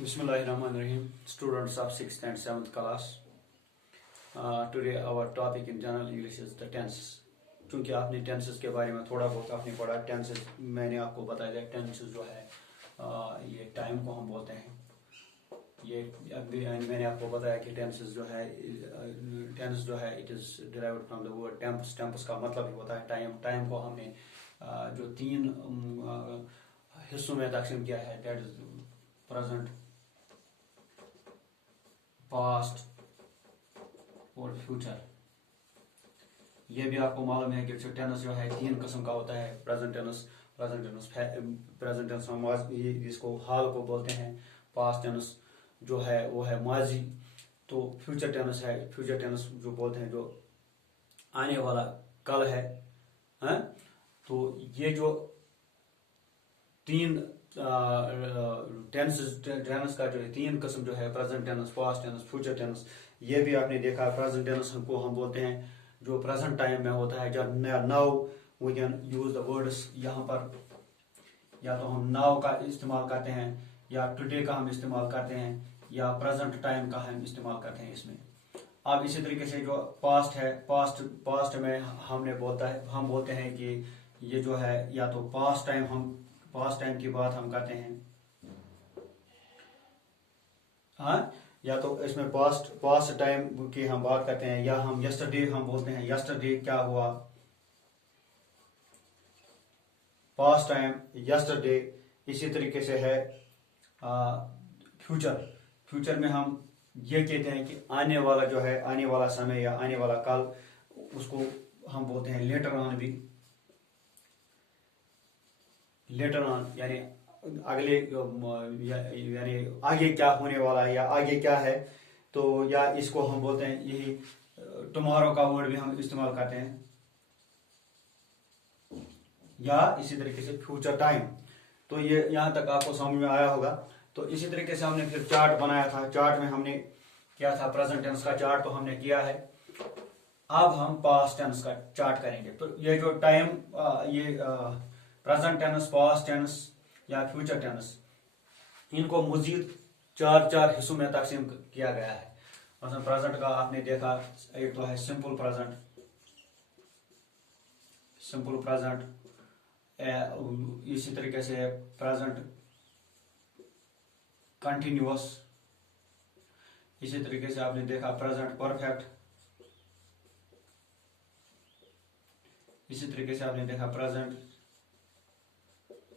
Bismillahirrahmanirrahim. Students of 6th and 7th class. Today our topic in general English is the tenses. चूंकि आपने tenses के बारे में थोड़ा बहुत आपने पढ़ा, टेंसेस मैंने आपको बताया था। टेंसेस जो है ये टाइम को हम बोलते हैं। ये अभी मैंने आपको बताया कि टेंसेस जो है टेंस जो है it is derived from the word Tempest. Tempest का मतलब ही होता है टाइम। टाइम को हमने जो तीन हिस्सों में तकसीम किया है, दैट इज प्रेजेंट, पास्ट और फ्यूचर। ये भी आपको मालूम है कि टेंस जो है तीन किस्म का होता है। प्रेजेंट टेंस हम जिसको हाल को बोलते हैं। पास्ट टेंस जो है वो है माजी। तो फ्यूचर टेंस है, फ्यूचर टेंस जो बोलते हैं जो आने वाला कल है। तो ये जो तीन टेंस का जो है तीन किस्म जो है, present tense, past tense, future tense. ये भी आपने देखा। प्रेजेंट टेंस को हम बोलते हैं जो प्रेजेंट टाइम में होता है। जब now we can use the words, यहाँ पर या तो हम नाउ का इस्तेमाल करते हैं, या टुडे का हम इस्तेमाल करते हैं, या प्रेजेंट टाइम का हम इस्तेमाल करते हैं इसमें। अब इसी तरीके से जो पास्ट है, पास्ट में हम बोलते हैं कि ये जो है या तो पास्ट टाइम की बात हम करते हैं, या तो इसमें पास्ट टाइम की हम बात करते हैं, या हम यस्टरडे हम बोलते हैं, यस्टरडे क्या हुआ, पास्ट टाइम यस्टरडे। इसी तरीके से है फ्यूचर में हम ये कहते हैं कि आने वाला जो है, आने वाला समय या आने वाला कल, उसको हम बोलते हैं लेटर ऑन भी। लेटर ऑन यानी अगले यानी आगे क्या होने वाला है या आगे क्या है। तो या इसको हम बोलते हैं यही टुमारो का वर्ड भी हम इस्तेमाल करते हैं, या इसी तरीके से फ्यूचर टाइम। तो ये यहाँ तक आपको समझ में आया होगा। तो इसी तरीके से हमने फिर चार्ट बनाया था। चार्ट में हमने क्या था, प्रेजेंट टेंस का चार्ट तो हमने किया है। अब हम पास्ट टेंस का चार्ट करेंगे। तो ये जो टाइम ये प्रेजेंट टेंस, पास्ट टेंस या फ्यूचर टेंस, इनको मजीद चार हिस्सों में तकसीम किया गया है। मतलब प्रेजेंट का आपने देखा, एक तो है सिंपल प्रेजेंट, इसी तरीके से प्रेजेंट कंटिन्यूअस, इसी तरीके से आपने देखा प्रेजेंट परफेक्ट, इसी तरीके से आपने देखा प्रेजेंट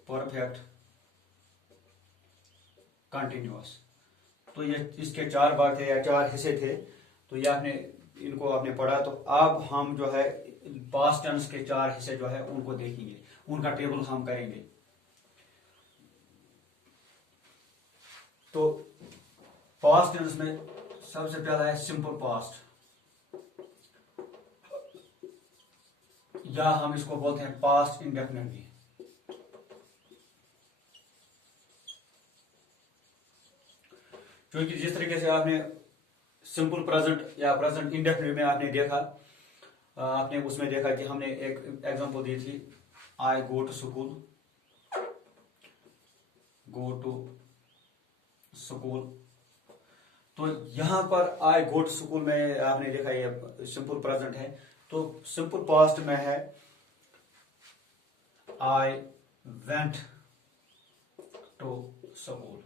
परफेक्ट कंटिन्यूअस। तो ये इसके चार भाग थे या चार हिस्से थे। तो ये इनको आपने पढ़ा। तो अब हम जो है पास्ट टेंस के चार हिस्से जो है उनको देखेंगे, उनका टेबल हम करेंगे। तो पास्ट टेंस में सबसे पहला है सिंपल पास्ट, या हम इसको बोलते हैं पास्ट इंडेफिनिट भी। क्योंकि जिस तरीके से आपने सिंपल प्रेजेंट या प्रेजेंट इंडेफिनिट में आपने देखा, आपने उसमें देखा कि हमने एक एग्जांपल दी थी, आई गो टू स्कूल। तो यहां पर आई गो टू स्कूल में आपने देखा ये सिंपल प्रेजेंट है। तो सिंपल पास्ट में है आई वेंट टू स्कूल।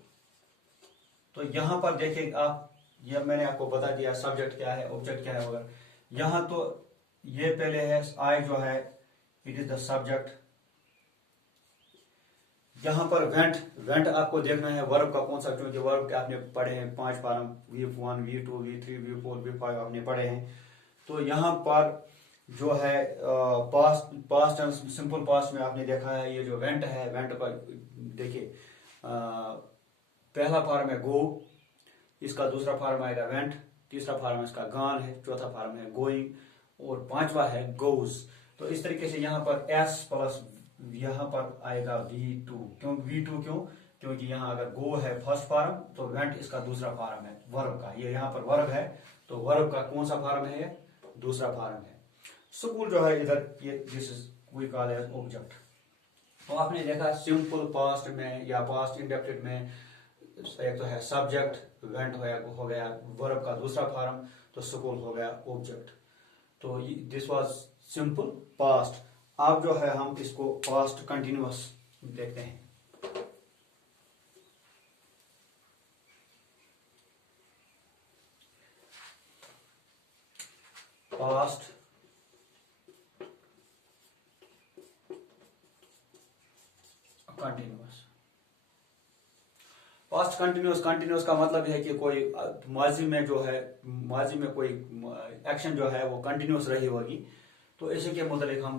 तो यहां पर देखिए आप, यह मैंने आपको बता दिया सब्जेक्ट क्या है, ऑब्जेक्ट क्या है वगैरह। यहां तो ये पहले है आई जो है इट इज द सब्जेक्ट। यहां पर वेंट आपको देखना है वर्ब का कौन सा, क्योंकि वर्ब के आपने पढ़े हैं 5 form, V1 V2 V3 V4 V5 आपने पढ़े हैं। तो यहां पर जो है पास्ट टेंस सिंपल पास्ट में आपने देखा है ये जो वेंट है, वेंट का देखिए पहला फॉर्म है गो, इसका दूसरा फॉर्म आएगा वेंट, तीसरा फॉर्म इसका गॉन है, चौथा फॉर्म है गोइंग, और पांचवा है गोज। तो इस तरीके से यहाँ पर एस प्लस यहाँ पर आएगा V2। क्योंकि यहाँ अगर गो है फर्स्ट फॉर्म, तो वेंट इसका दूसरा फॉर्म है वर्ब का। ये यहाँ पर वर्ब है, तो वर्ब का कौन सा फॉर्म है, ये दूसरा फॉर्म है। स्कूल जो है इधर ये this is we call as object. तो आपने देखा सिंपल पास्ट में या पास्ट इंडेफिनिट में एक तो है सब्जेक्ट, वेंट हो गया वर्ब का दूसरा फॉर्म, तो स्कूल हो गया ऑब्जेक्ट। तो दिस वाज सिंपल पास्ट। अब जो है हम इसको पास्ट कंटिन्यूअस देखते हैं। Past continuous. Past continuous, continuous का मतलब है कि कोई माजी में जो है, माजी में कोई एक्शन जो है वो कंटिन्यूअस रही होगी। तो इसी के मुतालिक हम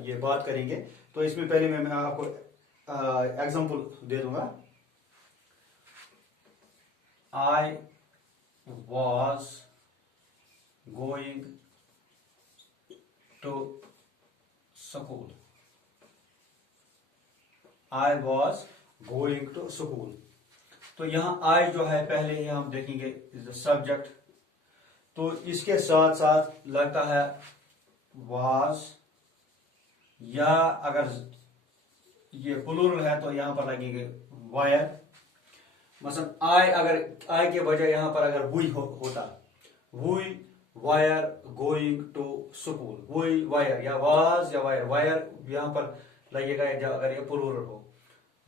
ये बात करेंगे। तो इसमें पहले मैं आपको एग्जांपल दे दूंगा। I was going to school. I was going to school. तो यहां आई जो है पहले ही हम देखेंगे इज द सब्जेक्ट। तो इसके साथ साथ लगता है वाज, या अगर ये प्लूरल है तो यहां पर लगेंगे वायर। मसलन आई, अगर आई के बजाय यहां पर अगर हुई होता, हुई वायर गोइंग टू स्कूल, हुई वायर, या वाज या वायर, वायर यहां पर लगेगा अगर ये प्लूरल हो,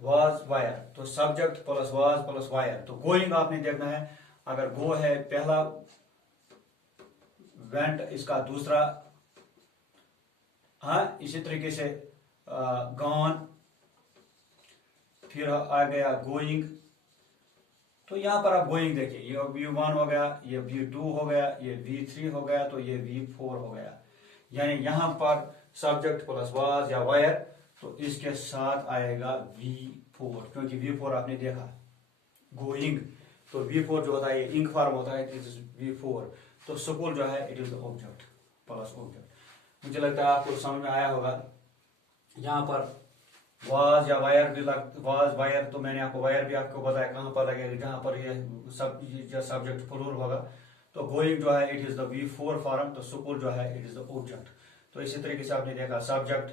वाज वायर। तो subject plus was plus wire. तो गोइंग आपने देखना है, अगर गो है पहला, वेंट इसका दूसरा, हाँ इसी तरीके से गॉन, फिर आ गया गोइंग। तो यहां पर आप गोइंग देखिए, ये V1 हो गया, ये V2 हो गया, ये V3 हो गया, तो ये V4 हो गया। यानी यहां पर सब्जेक्ट प्लस वाज या वायर, तो इसके साथ आएगा V4, क्योंकि V4 आपने देखा गोइंग। तो V4 जो होता है ये इंक फॉर्म होता है, इट इज V4। तो स्कूल जो है it is the object plus object. मुझे लगता है आपको समझ में आया होगा। यहाँ पर वाज या वायर भी वाज वायर, तो मैंने आपको वायर भी आपको बताया कहाँ पर लगेगा, जहां पर ये सब्जेक्ट प्लूरल होगा। तो गोइंग जो है it is the V4 form, तो स्कूल जो है इट इज द ऑब्जेक्ट। तो इसी तरीके से आपने देखा सब्जेक्ट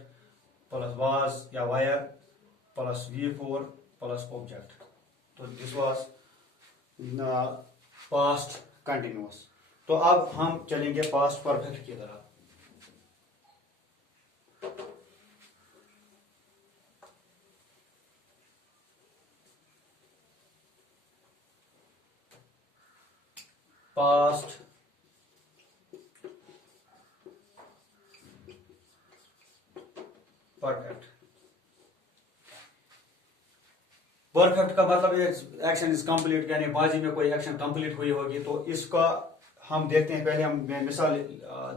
प्लस वाज या wire plus V4 plus object. तो दिस वाज पास्ट कंटिन्यूअस। तो अब हम चलेंगे पास्ट परफेक्ट की तरफ। Past perfect. परफेक्ट का मतलब एक्शन इज कंप्लीट, यानी बाजी में कोई एक्शन कंप्लीट हुई होगी। तो इसका हम देखते हैं। पहले मैं मिसाल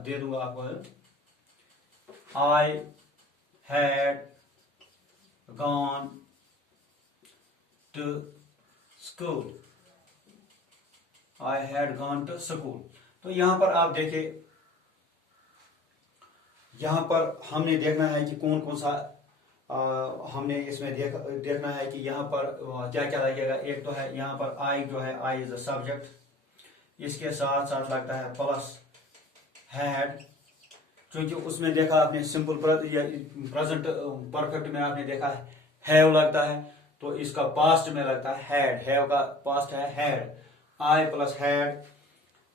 दे दूंगा आपको। I had gone to school. I had gone to school. तो यहां पर आप देखिए, यहां पर हमने देखना है कि कौन कौन सा हमने इसमें देखना है कि यहाँ पर क्या क्या लगेगा। एक तो है यहाँ पर आई जो है, आई इज द सब्जेक्ट, इसके साथ साथ लगता है प्लस हैड, क्योंकि उसमें देखा आपने सिंपल प्रेजेंट परफेक्ट में आपने देखा हैव लगता है, तो इसका पास्ट में लगता है हैड। हैव का पास्ट है हैड, आई प्लस हैड।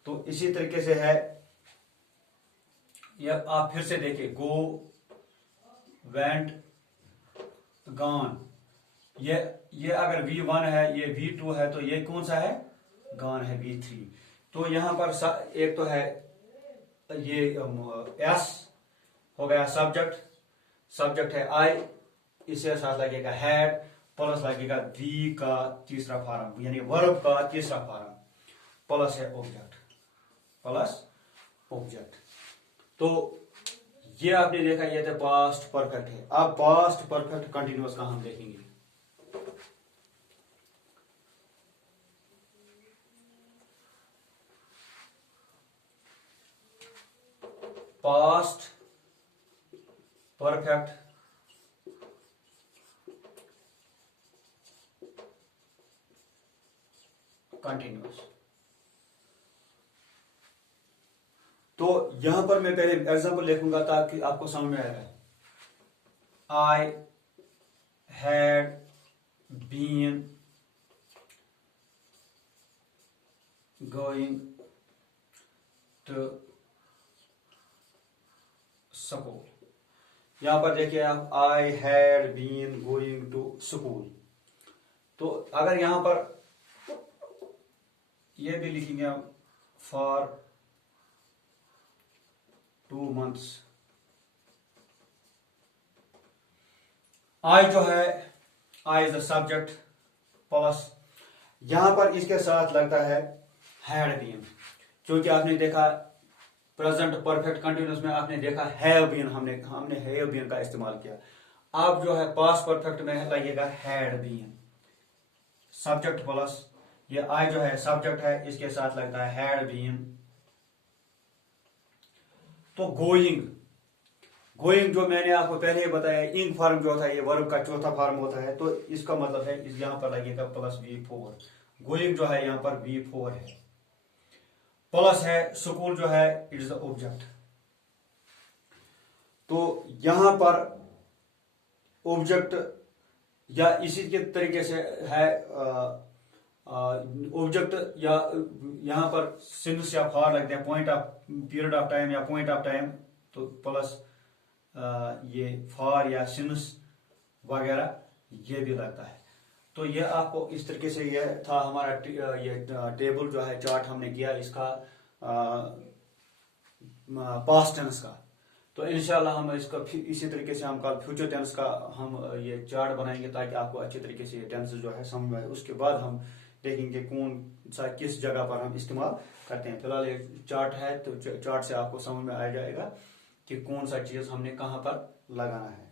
तो इसी तरीके से है, या आप फिर से देखिए, गो, वेंट, गॉन। ये अगर V1 है, ये V2 है, तो ये कौन सा है, गॉन है, V3। तो यहां पर एक तो है ये S हो गया सब्जेक्ट, सब्जेक्ट है आई, इसके साथ लगेगा हैड प्लस लगेगा V का तीसरा फॉर्म, यानी वर्ब का तीसरा फॉर्म, प्लस है ऑब्जेक्ट, प्लस ऑब्जेक्ट। तो ये आपने देखा, ये तो पास्ट परफेक्ट है। अब पास्ट परफेक्ट कंटिन्यूअस का हम देखेंगे। Past perfect continuous. तो यहां पर मैं पहले एग्जांपल लिखूंगा ताकि आपको समझ में आएगा। I had been going to school. यहाँ पर देखिए आप, I had been going to school. तो अगर यहाँ पर ये भी लिखेंगे हम, फॉर 2 months। आई जो है, I is the subject plus यहां पर इसके साथ लगता है हैड बीन, क्योंकि आपने देखा प्रेजेंट परफेक्ट कंटिन्यूअस में आपने देखा हैव बीन, हमने हैव बीन का इस्तेमाल किया। अब जो है पास्ट परफेक्ट में लगेगा हैड बीन, सब्जेक्ट प्लस ये आई जो है सब्जेक्ट है, इसके साथ लगता है हैड बीन। तो गोइंग, गोइंग जो मैंने आपको पहले ही बताया, इंग फॉर्म जो होता है ये वर्ब का चौथा फॉर्म होता है, तो इसका मतलब है इस यहां पर लगेगा प्लस V4। गोइंग जो है यहां पर V4 है, प्लस है स्कूल जो है इट इज द ऑब्जेक्ट। तो यहां पर ऑब्जेक्ट या इसी के तरीके से है ऑब्जेक्ट, या यहां पर सिंस या फॉर लगते हैं, point of period of time या पॉइंट ऑफ टाइम, तो प्लस ये फॉर या सिंस वगैरह ये भी लगता है। तो ये आपको इस तरीके से, ये था हमारा ये टेबल जो है, चार्ट हमने किया इसका पास्ट टेंस का। तो इंशाल्लाह हम इसका इसी तरीके से हम कल फ्यूचर टेंस का हम ये चार्ट बनाएंगे, ताकि आपको अच्छे तरीके से ये टेंस जो है समझ में आए। उसके बाद हम देखेंगे कौन सा किस जगह पर हम इस्तेमाल करते हैं। फिलहाल ये चार्ट है, तो चार्ट से आपको समझ में आ जाएगा कि कौन सा चीज हमने कहाँ पर लगाना है।